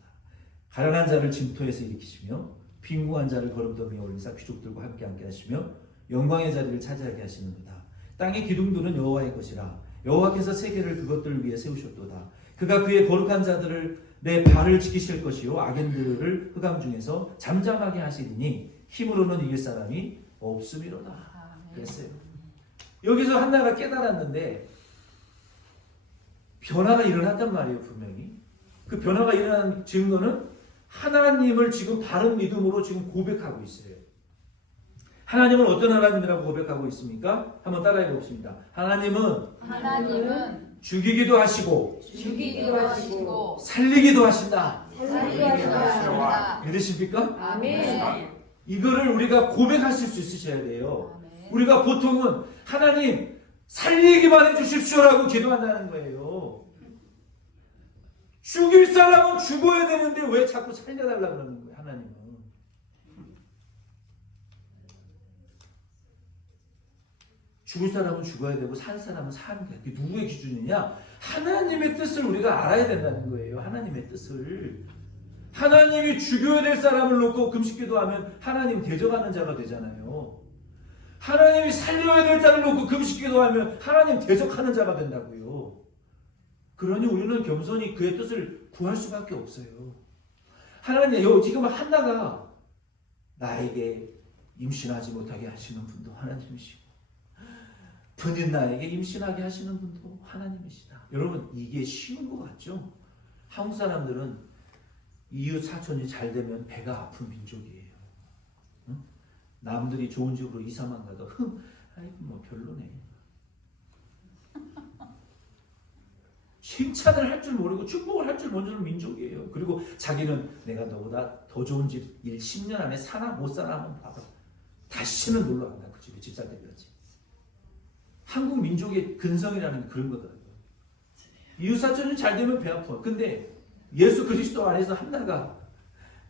가난한 자를 진토에서 일으키시며 빈궁한 자를 거름더미에 올리사 귀족들과 함께 하시며 영광의 자리를 차지하게 하시는도다. 땅의 기둥들은 여호와의 것이라. 여호와께서 세계를 그것들을 위해 세우셨도다. 그가 그의 거룩한 자들을 내 발을 지키실 것이요 악인들을 흑암 중에서 잠잠하게 하시리니 힘으로는 이길 사람이 없음이로다. 그랬어요. 여기서 한나가 깨달았는데 변화가 일어났단 말이에요. 분명히. 그 변화가 일어난 증거는 하나님을 지금 바른 믿음으로 지금 고백하고 있어요. 하나님은 어떤 하나님이라고 고백하고 있습니까? 한번 따라해 봅시다. 하나님은 죽이기도 하시고 살리기도 하신다. 믿으십니까? 아멘. 이거를 우리가 고백하실 수 있으셔야 돼요. 우리가 보통은 하나님 살리기만 해주십시오라고 기도한다는 거예요. 죽일 사람은 죽어야 되는데 왜 자꾸 살려달라고 그러는 거예요, 하나님은. 죽을 사람은 죽어야 되고 살 사람은 사는 거예요. 그게 누구의 기준이냐? 하나님의 뜻을 우리가 알아야 된다는 거예요. 하나님의 뜻을. 하나님이 죽여야 될 사람을 놓고 금식기도하면 하나님 대적하는 자가 되잖아요. 하나님이 살려야 될 자를 놓고 금식기도하면 하나님 대적하는 자가 된다고요. 그러니 우리는 겸손히 그의 뜻을 구할 수밖에 없어요. 하나님, 지금 한나가 나에게 임신하지 못하게 하시는 분도 하나님이시고 분인 나에게 임신하게 하시는 분도 하나님이시다. 여러분, 이게 쉬운 것 같죠? 한국 사람들은 이웃 사촌이 잘 되면 배가 아픈 민족이에요. 응? 남들이 좋은 집으로 이사만 가도 아이고 뭐 별로네. 칭찬을 할 줄 모르고 축복을 할 줄 모르는 민족이에요. 그리고 자기는 내가 너보다 더 좋은 집 10년 안에 사나 못 사나 한번 봐봐. 다시는 놀러 안 가. 그 집에 집 살 때까지. 한국 민족의 근성이라는 게 그런 거더라고요. 이웃사촌이 잘 되면 배 아파. 근데 예수 그리스도 안에서 한나가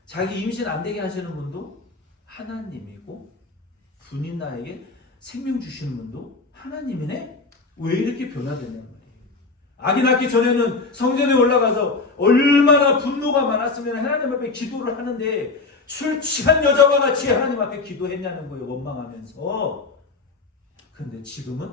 자기 임신 안 되게 하시는 분도 하나님이고 분인 나에게 생명 주시는 분도 하나님이네? 왜 이렇게 변화되냐는 말이에요. 아기 낳기 전에는 성전에 올라가서 얼마나 분노가 많았으면 하나님 앞에 기도를 하는데 술 취한 여자와 같이 하나님 앞에 기도했냐는 거예요. 원망하면서. 근데 지금은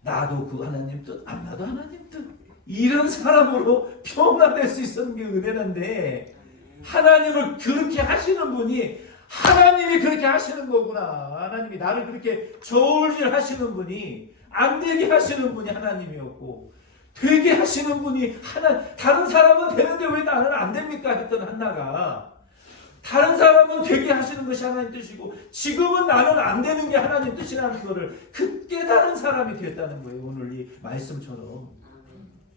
나도 그 하나님 뜻, 안 나도 하나님 뜻, 이런 사람으로 평안될 수 있었는 게 은혜인데, 하나님을 그렇게 하시는 분이 하나님이 그렇게 하시는 거구나. 하나님이 나를 그렇게 저울질 하시는 분이, 안 되게 하시는 분이 하나님이었고, 되게 하시는 분이 다른 사람은 되는데 왜 나는 안 됩니까? 했던 한나가, 다른 사람은 되게 하시는 것이 하나님 뜻이고 지금은 나는 안 되는 게 하나님 뜻이라는 것을 그 깨달은 사람이 됐다는 거예요. 오늘 이 말씀처럼.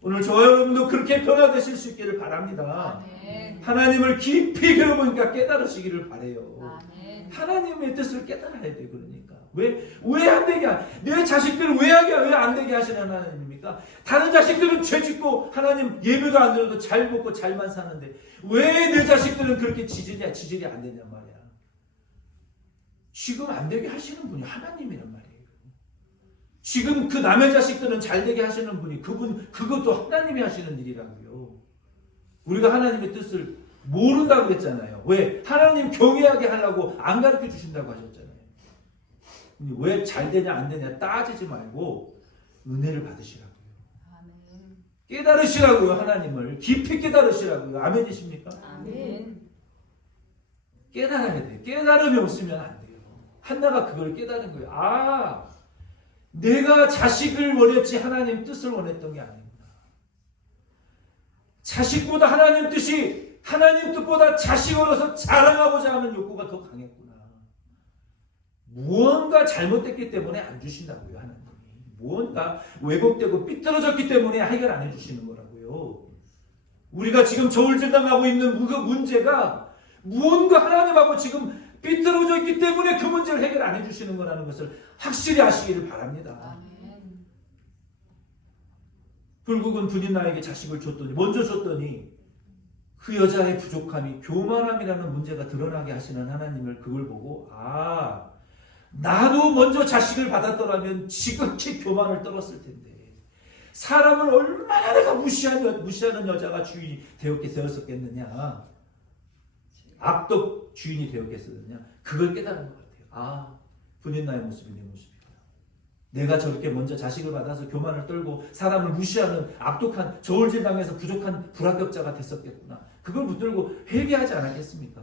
오늘 저와 여러분도 그렇게 변화되실 수 있기를 바랍니다. 아멘. 하나님을 깊이 배워보니까 깨달으시기를 바래요. 아멘. 하나님의 뜻을 깨달아야 돼. 그러니까 왜 안 되게 내 자식들을 왜 안 되게 하시는 하나님입니까? 다른 자식들은 죄 짓고 하나님 예배도 안 들어도 잘 먹고 잘만 사는데 왜 내 자식들은 그렇게 지질이 안 되냔 말이야. 지금 안 되게 하시는 분이 하나님이란 말이에요. 지금 그 남의 자식들은 잘 되게 하시는 분이 그것도 하나님이 하시는 일이라고요. 우리가 하나님의 뜻을 모른다고 했잖아요. 왜? 하나님 경외하게 하려고 안 가르쳐 주신다고 하셨잖아요. 왜 잘 되냐 안 되냐 따지지 말고 은혜를 받으시라고요. 아멘. 깨달으시라고요. 하나님을 깊이 깨달으시라고요. 아멘이십니까? 아멘. 깨달아야 돼요. 깨달음이 없으면 안 돼요. 한나가 그걸 깨달은 거예요. 아, 내가 자식을 원했지 하나님 뜻을 원했던 게 아닙니다. 자식보다 하나님 뜻이 하나님 뜻보다 자식 얻어서 자랑하고자 하는 욕구가 더 강했구나. 무언가 잘못됐기 때문에 안 주신다고요. 하나님이. 무언가 왜곡되고 삐뚤어졌기 때문에 해결 안 해주시는 거라고요. 우리가 지금 저울질당하고 있는 그 문제가 무언가 하나님하고 지금 삐뚤어져 있기 때문에 그 문제를 해결 안 해주시는 거라는 것을 확실히 아시기를 바랍니다. 아멘. 결국은 분인 나에게 자식을 먼저 줬더니 그 여자의 부족함이 교만함이라는 문제가 드러나게 하시는 하나님을 그걸 보고 나도 먼저 자식을 받았더라면 지극히 교만을 떨었을 텐데 사람을 얼마나 내가 무시하는 여자가 주인이 되었겠느냐, 악독 주인이 되었겠느냐, 그걸 깨달은 것 같아요. 분인 나의 모습이 내 모습이구나. 내가 저렇게 먼저 자식을 받아서 교만을 떨고 사람을 무시하는 악독한 저울질당해서 부족한 불합격자가 됐었겠구나. 그걸 붙들고 회개하지 않았겠습니까?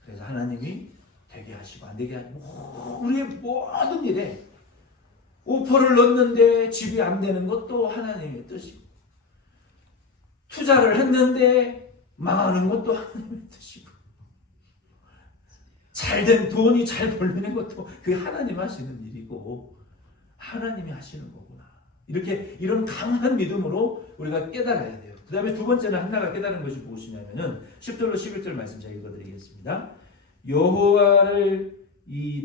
그래서 하나님이 되게 하시고 안 되게 하시고 우리의 모든 일에 오퍼를 넣는데 집이 안 되는 것도 하나님의 뜻이고 투자를 했는데 망하는 것도 하나님의 뜻이고 잘된 돈이 잘 벌리는 것도 그게 하나님 하시는 일이고 하나님이 하시는 거구나. 이런 강한 믿음으로 우리가 깨달아야 돼요. 그 다음에 두 번째는 한나가 깨달은 것이 무엇이냐면은 10절로 11절 말씀 제가 읽어드리겠습니다. 여호와를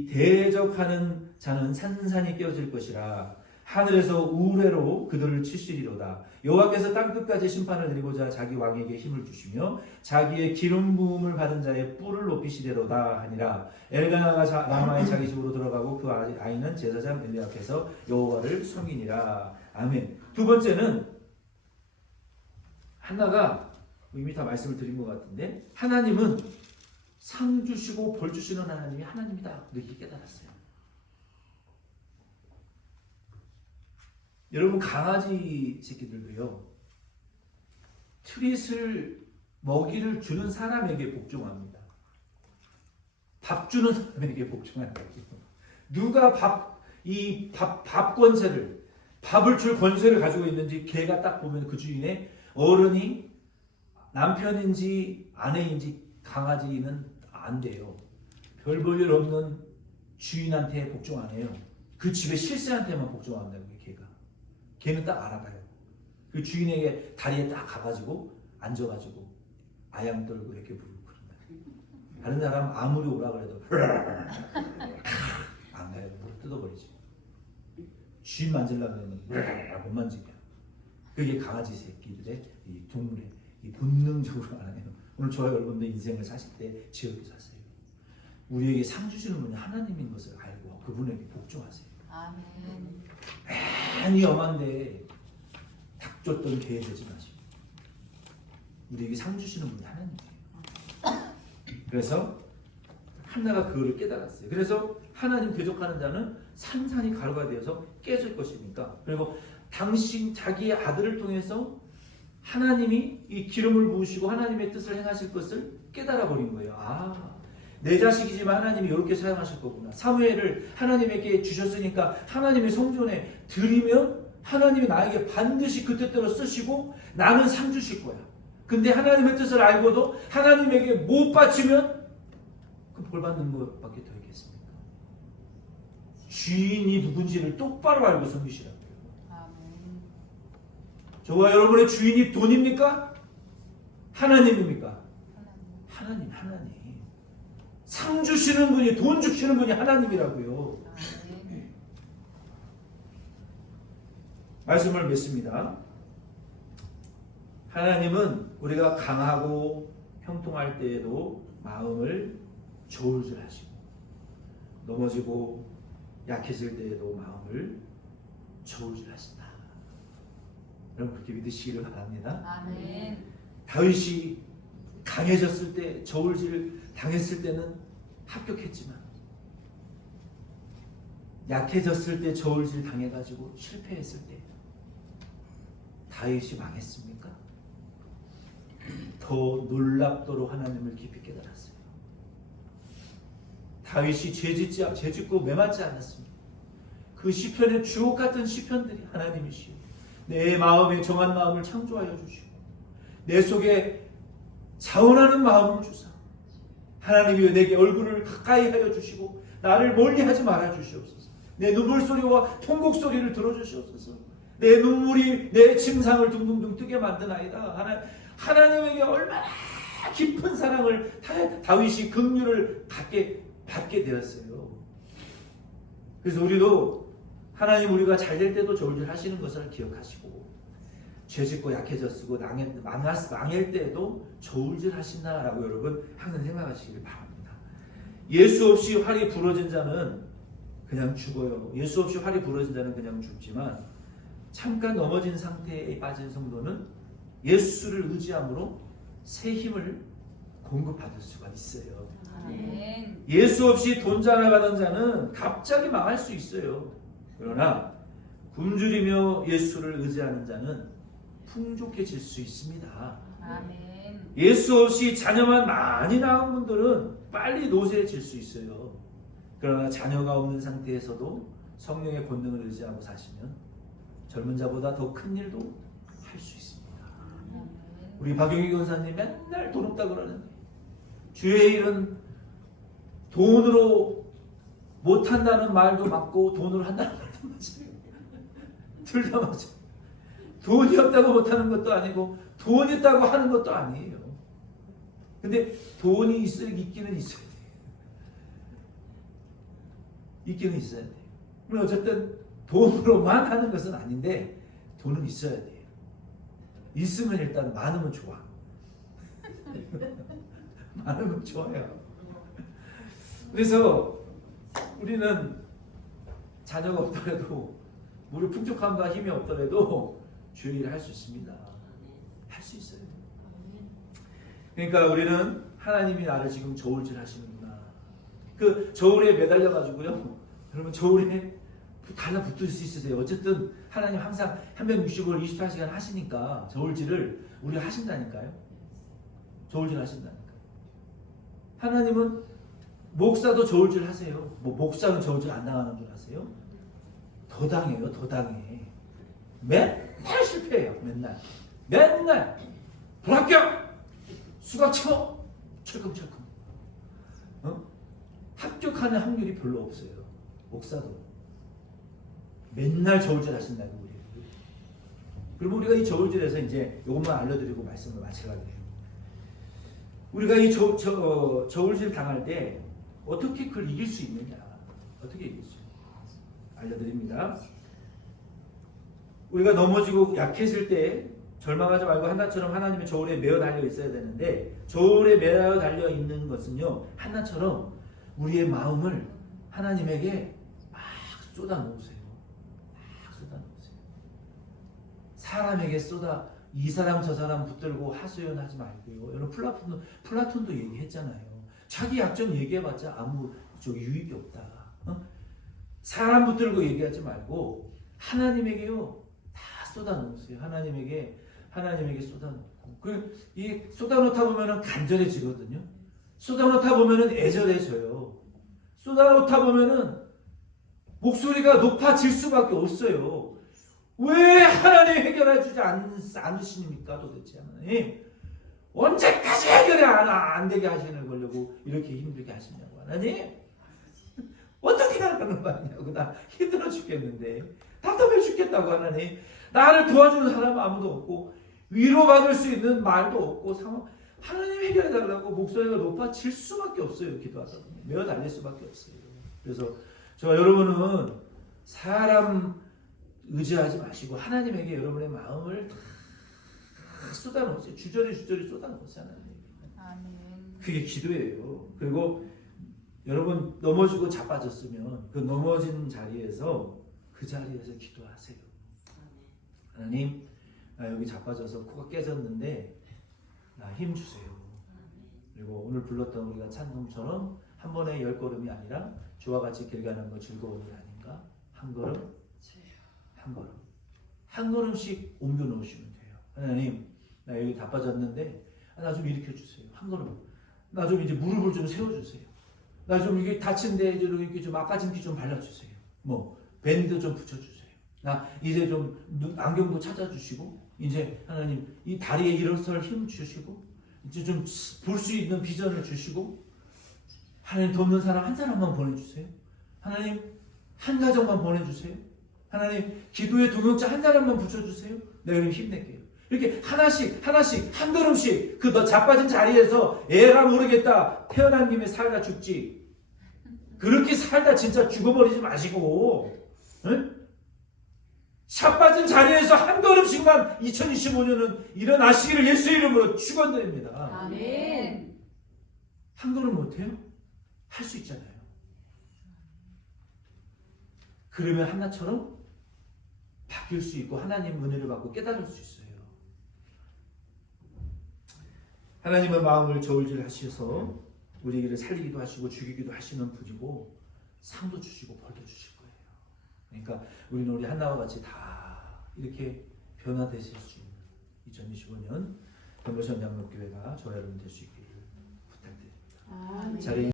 대적하는 자는 산산이 깨어질 것이라. 하늘에서 우레로 그들을 치시리로다. 여호와께서 땅끝까지 심판을 내리고자 자기 왕에게 힘을 주시며 자기의 기름 부음을 받은 자의 뿔을 높이시리로다 하니라. 엘가나가 라마의 자기 집으로 들어가고 그 아이는 제사장 엘리 앞에서 여호와를 섬기니라. 아멘. 두 번째는 한나가 이미 다 말씀을 드린 것 같은데 하나님은 상 주시고 벌 주시는 하나님이 하나님이다. 이렇게 깨달았어요. 여러분 강아지 새끼들도요. 트릿을 먹이를 주는 사람에게 복종합니다. 밥 주는 사람에게 복종한다. 누가 밥 권세를 밥을 줄 권세를 가지고 있는지 개가 딱 보면 그 주인의 어른이 남편인지 아내인지 강아지는 안 돼요. 별 볼 일 없는 주인한테 복종 안 해요. 그 집의 실세한테만 복종한다고 개가. 걔는 딱 알아봐요. 그 주인에게 다리에 딱 가가지고 앉아가지고 아양 떨고 이렇게 부르고 그런다. 다른 사람 아무리 오라 그래도 안 가요. 물 뜯어버리지. 주인 만지려고 하면 못 만지게. 그게 강아지 새끼들의 이 동물의 이 본능적으로 알아내는. 오늘 저와 여러분들 인생을 사실 때 지혜롭게 사세요. 우리에게 상 주시는 분이 하나님인 것을 알고 그분에게 복종하세요. 아멘. 많이 엄한데 닭 줬던 개 되지 마시고 우리에게 상 주시는 분이 하나님이에요. 그래서 한나가 그거를 깨달았어요. 그래서 하나님 대적하는 자는 산산이 가루가 되어서 깨질 것이니까. 그리고 당신 자기의 아들을 통해서 하나님이 이 기름을 부으시고 하나님의 뜻을 행하실 것을 깨달아 버린 거예요. 아, 내 자식이지만 하나님이 이렇게 사용하실 거구나. 사무엘을 하나님에게 주셨으니까 하나님의 성전에 드리면 하나님이 나에게 반드시 그 뜻대로 쓰시고 나는 상 주실 거야. 근데 하나님의 뜻을 알고도 하나님에게 못 바치면 그 벌 받는 것밖에 더 있겠습니까? 주인이 누군지를 똑바로 알고 섬기시라고요. 저와 여러분의 주인이 돈입니까? 하나님입니까? 하나님. 상 주시는 분이, 돈 주시는 분이 하나님이라고요. 말씀을 맺습니다. 하나님은 우리가 강하고 형통할 때에도 마음을 저울질하시고 넘어지고 약해질 때에도 마음을 저울질하신다. 여러분 그렇게 믿으시기를 바랍니다. 아멘. 다윗이 강해졌을 때, 저울질 당했을 때는 합격했지만 약해졌을 때 저울질 당해가지고 실패했을 때 다윗이 망했습니까? 더 놀랍도록 하나님을 깊이 깨달았어요. 다윗이 죄짓고 매맞지 않았습니다. 그 시편의 주옥 같은 시편들이 하나님이시오. 내 마음에 정한 마음을 창조하여 주시고 내 속에 자원하는 마음을 주사 하나님이 내게 얼굴을 가까이 하여 주시고 나를 멀리하지 말아 주시옵소서. 내 눈물 소리와 통곡 소리를 들어주시옵소서. 내 눈물이 내 침상을 둥둥둥 뜨게 만드나이다. 하나님에게 얼마나 깊은 사랑을 다윗이 긍휼을 받게 되었어요. 그래서 우리도 하나님 우리가 잘될 때도 저울질 하시는 것을 기억하시고 죄짓고 약해졌고 망할 때에도 저울질 하신다라고 여러분 항상 생각하시길 바랍니다. 예수 없이 활이 부러진 자는 그냥 죽어요. 예수 없이 활이 부러진 자는 그냥 죽지만 잠깐 넘어진 상태에 빠진 성도는 예수를 의지함으로 새 힘을 공급받을 수가 있어요. 아멘. 예수 없이 돈 자랑하던 자는 갑자기 망할 수 있어요. 그러나 굶주리며 예수를 의지하는 자는 풍족해질 수 있습니다. 아멘. 예수 없이 자녀만 많이 낳은 분들은 빨리 노쇠해질 수 있어요. 그러나 자녀가 없는 상태에서도 성령의 권능을 의지하고 사시면 젊은 자보다 더 큰 일도 할 수 있습니다. 우리 박용희 권사님 맨날 돈 없다 그러는데 주의 일은 돈으로 못한다는 말도 맞고 돈으로 한다는 말도 맞아요. 둘 다 맞아요. 돈이 없다고 못하는 것도 아니고 돈 있다고 하는 것도 아니에요. 근데 돈이 있기는 있어야 돼요. 있기는 있어야 돼요. 물론 어쨌든 돈으로만 하는 것은 아닌데 돈은 있어야 돼요. 있으면 일단 많으면 좋아. 많으면 좋아요. 그래서 우리는 자녀가 없더라도 우리 풍족함과 힘이 없더라도 주의 일을 할 수 있습니다. 할 수 있어요. 그러니까 우리는 하나님이 나를 지금 저울질 하시는구나. 그 저울에 매달려 가지고요. 여러분 저울에 달라붙을 수 있으세요. 어쨌든 하나님 항상 365일 24시간 하시니까 저울질을 우리가 하신다니까요. 저울질 하신다니까. 하나님은 목사도 저울질 하세요. 뭐 목사는 저울질 안 당하는 줄 아세요? 더 당해요. 더 당해. 맨날 실패해요. 맨날 불합격! 수갑 쳐! 철컹철컹. 합격하는 확률이 별로 없어요. 목사도. 맨날 저울질 하신다고 우리. 그리고 우리가 이 저울질에서 이제 이것만 알려드리고 말씀을 마치려고 해요. 우리가 이 저울질 당할 때 어떻게 그걸 이길 수 있느냐? 어떻게 이길 수 있느냐? 알려드립니다. 우리가 넘어지고 약해질 때 절망하지 말고 한나처럼 하나님의 저울에 매어 달려 있어야 되는데 저울에 매어 달려 있는 것은요 한나처럼 우리의 마음을 하나님에게 막 쏟아 놓으세요. 사람에게 이 사람 저 사람 붙들고 하소연하지 말고요. 여러분 플라톤도 얘기했잖아요. 자기 약점 얘기해봤자 아무 유익이 없다. 사람 붙들고 얘기하지 말고 하나님에게요 다 쏟아놓으세요. 하나님에게 쏟아놓고 이 쏟아놓다 보면은 간절해지거든요. 쏟아놓다 보면은 애절해져요. 쏟아놓다 보면은 목소리가 높아질 수밖에 없어요. 왜 하나님 해결해 주지 않으십니까 도대체 하나님? 언제까지 해결이 안 되게 하시는 거려고 이렇게 힘들게 하시냐고 하나님? 어떻게 하는 거 아니냐고 나 힘들어 죽겠는데 답답해 죽겠다고 하나님. 나를 도와주는 사람은 아무도 없고 위로받을 수 있는 말도 없고 상황 하나님 해결해 달라고 목소리가 높아질 수밖에 없어요. 기도하다 보면 메어 달릴 수밖에 없어요. 그래서 저 여러분은 사람 의지하지 마시고 하나님에게 여러분의 마음을 다 쏟아놓으세요. 주저리 쏟아놓으세요. 하나님. 아멘. 그게 기도예요. 그리고 여러분 넘어지고 자빠졌으면 그 넘어진 자리에서 그 자리에서 기도하세요. 하나님 나 여기 자빠져서 코가 깨졌는데 나 힘 주세요. 그리고 오늘 불렀던 우리가 찬송처럼 한 번에 10걸음이 아니라 주와 같이 길 가는 거 즐거운 일 아닌가? 한 걸음씩 옮겨 놓으시면 돼요. 하나님 나 여기 다 빠졌는데 나 좀 일으켜 주세요. 한 걸음. 나 좀 이제 무릎을 좀 세워 주세요. 나 좀 이게 다친 데 이렇게 좀 아까짐기 좀 발라 주세요. 뭐 밴드 좀 붙여 주세요. 나 이제 좀 안경도 찾아 주시고 이제 하나님 이 다리에 일어설 힘 주시고 이제 좀 볼 수 있는 비전을 주시고 하나님 돕는 사람 한 사람만 보내 주세요. 하나님 한 가정만 보내 주세요. 하나님 기도의 동역자 한 사람만 붙여 주세요. 내가 그럼 힘낼게요. 이렇게 하나씩 한 걸음씩 그 너 자빠진 자리에서 애가 모르겠다 태어난 김에 살다 죽지 그렇게 살다 진짜 죽어버리지 마시고 응? 자빠진 자리에서 한 걸음씩만 2025년은 일어나시기를 예수 이름으로 축원드립니다. 아멘. 한 걸음 못해요? 할 수 있잖아요. 그러면 한나처럼 바뀔 수 있고 하나님 은혜를 받고 깨달을 수 있어요. 하나님은 마음을 저울질 하셔서 우리에게 살리기도 하시고 죽이기도 하시는 분이고 상도 주시고 벌도 주실 거예요. 그러니까 우리는 우리 한나와 같이 다 이렇게 변화되실 수 있는 2025년 변모선 양육교회가 저와 여러분 될 수 있기를 부탁드립니다. 아멘. 자리에